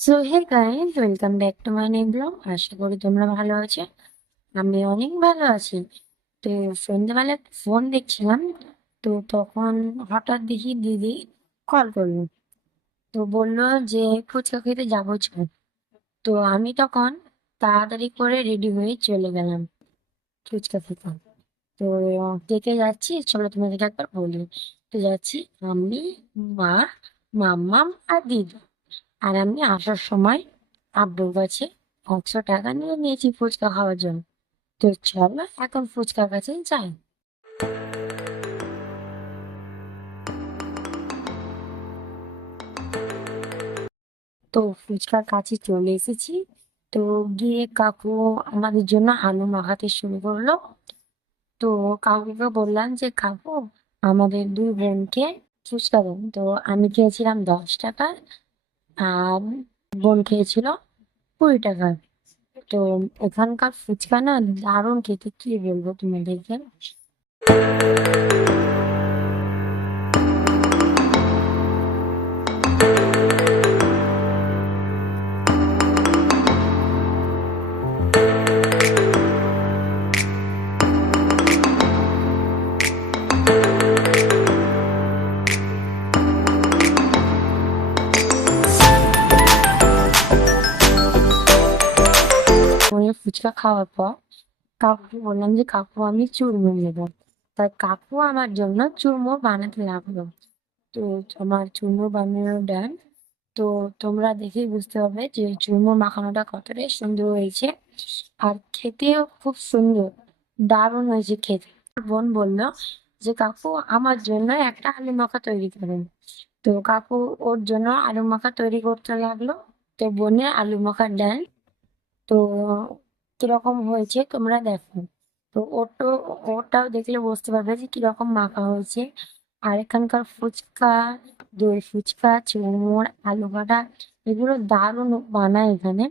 So hey guys, welcome back to my new blog. আশা করি তোমরা ভালো আছো। আমি অনেক ভালো আছি। তো সন্ধ্যেবেলা ফোন দেখছিলাম, তো তখন হঠাৎ দেখি দিদি কল করলো। তো বললো যে ফুচকা খেতে যাবো চল। তো আমি তখন তাড়াতাড়ি করে রেডি হয়ে চলে গেলাম ফুচকা খেতে। তো দেখে যাচ্ছি, চলো তোমাদেরকে একবার বলি। তো যাচ্ছি আমি, মা, মাম্মাম আর দিদি। আর আমি আসার সময় আব্বুর কাছে 100 টাকা নিয়ে নিয়েছি ফুচকা খাওয়ার জন্য। তো চলো এখন ফুচকার কাছে যাই। তো ফুচকার কাছে চলে এসেছি। তো গিয়ে কাকু আমাদের জন্য আলু মাখাতে শুরু করলো। তো কাকুকে বললাম যে কাকু, আমাদের দুই বোনকে ফুচকা দেন। তো আমি খেয়েছিলাম 10 টাকা, আর বোন খেয়েছিল 20 টাকা। তো এখানকার ফুচকা না দারুণ খেতে, কি বলবো তোমাদেরকে। ফুচকা খাওয়ার পর কাকুকে বললাম যে কাকু আমি চুরমুর নেবো। তাই কাকু আমার জন্য চুরমুর বানাতে লাগলো। তো আমার চুরমুর বানানো ডান। তো তোমরা দেখেই বুঝতে পারবে যে চুরমুর মাখানোটা কতটাই সুন্দর হয়েছে, আর খেতেও খুব সুন্দর, দারুণ হয়েছে খেতে। বোন বলল যে কাকু আমার জন্য একটা আলু মাখা তৈরি করেন। তো কাকু ওর জন্য আলু মাখা তৈরি করতে লাগলো। তো বোনের আলু মাখা ডান। তো কিরকম হয়েছে তোমরা দেখো। তো ওটাও দেখলে বুঝতে পারবে যে কিরকম মাখা হয়েছে। আর এখানকার ফুচকা, দই ফুচকা, চুরমুর, আলু ভাজা, এগুলো দারুণ বানায় এখানে।